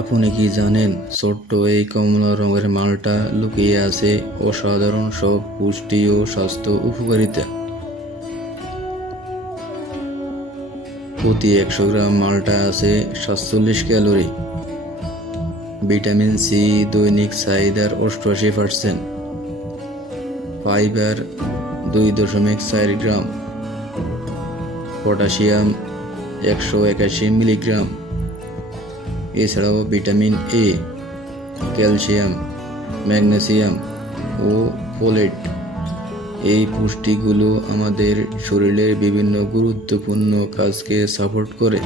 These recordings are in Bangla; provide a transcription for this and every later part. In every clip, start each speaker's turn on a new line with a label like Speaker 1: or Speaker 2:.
Speaker 1: আপনি কি জানেন, ছোট্ট এই কমলা রঙের মালটা লুকিয়ে আছে অসাধারণ সব পুষ্টি ও স্বাস্থ্য উপকারিতা। প্রতি একশো গ্রাম মালটা আছে সাতচল্লিশ ক্যালোরি। ভিটামিন সি, দৈনিক চাহিদার অষ্টআশি পার্সেন্ট। ফাইবার দুই দশমিক চার গ্রাম। পটাশিয়াম একশো একাশি মিলিগ্রাম। এছাড়াও ভিটামিন এ ক্যালসিয়াম, ম্যাগনেসিয়াম ও ফোলেট। এই পুষ্টিগুলো আমাদের শরীরের বিভিন্ন গুরুত্বপূর্ণ কাজকে সাপোর্ট করে।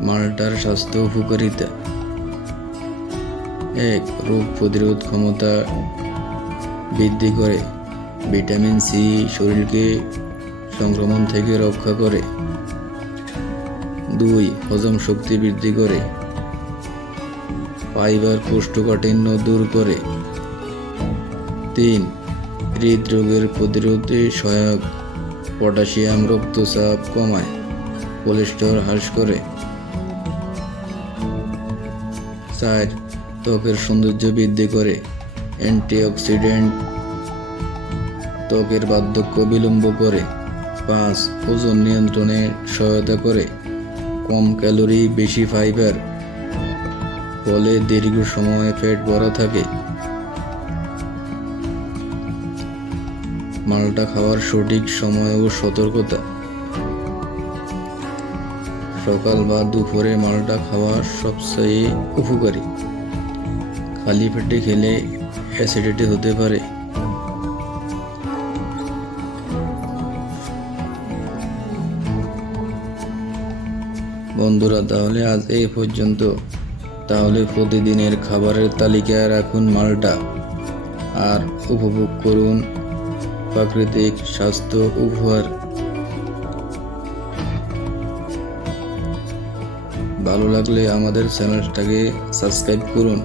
Speaker 1: মালটার স্বাস্থ্য উপকারিতা। এক, রোগ প্রতিরোধ ক্ষমতা বৃদ্ধি করে। ভিটামিন সি শরীরকে সংক্রমণ থেকে রক্ষা করে। দুই, হজম শক্তি বৃদ্ধি করে। ফাইবার কোষ্ঠকাঠিন্য দূর করে। তিন, হৃদরোগের প্রতিরোধে সহায়ক পটাশিয়াম রক্তচাপ কমায়, কোলেস্টেরল হ্রাস করে। চার, ত্বকের সৌন্দর্য বৃদ্ধি করে। অ্যান্টিঅক্সিডেন্ট ত্বকের বার্ধক্য বিলম্ব করে। পাঁচ, ওজন নিয়ন্ত্রণে সহায়তা করে। কম ক্যালোরি, বেশি ফাইবার, ফলে দীর্ঘ সময় পেট ভরা থাকে। মালটা খাওয়ার সঠিক সময় ও সতর্কতা। সকাল বা দুপুরে মালটা খাওয়া সবচেয়ে উপকারী। খালি পেটে খেলে অ্যাসিডিটি হতে পারে। বন্ধুরা, তাহলে আজ এই পর্যন্ত। তাহলে প্রতিদিনের খাবারের তালিকায় রাখুন মালটা আর উপভোগ করুন প্রাকৃতিক স্বাস্থ্য উপহার। ভালো লাগলে আমাদের চ্যানেলটাকে সাবস্ক্রাইব করুন।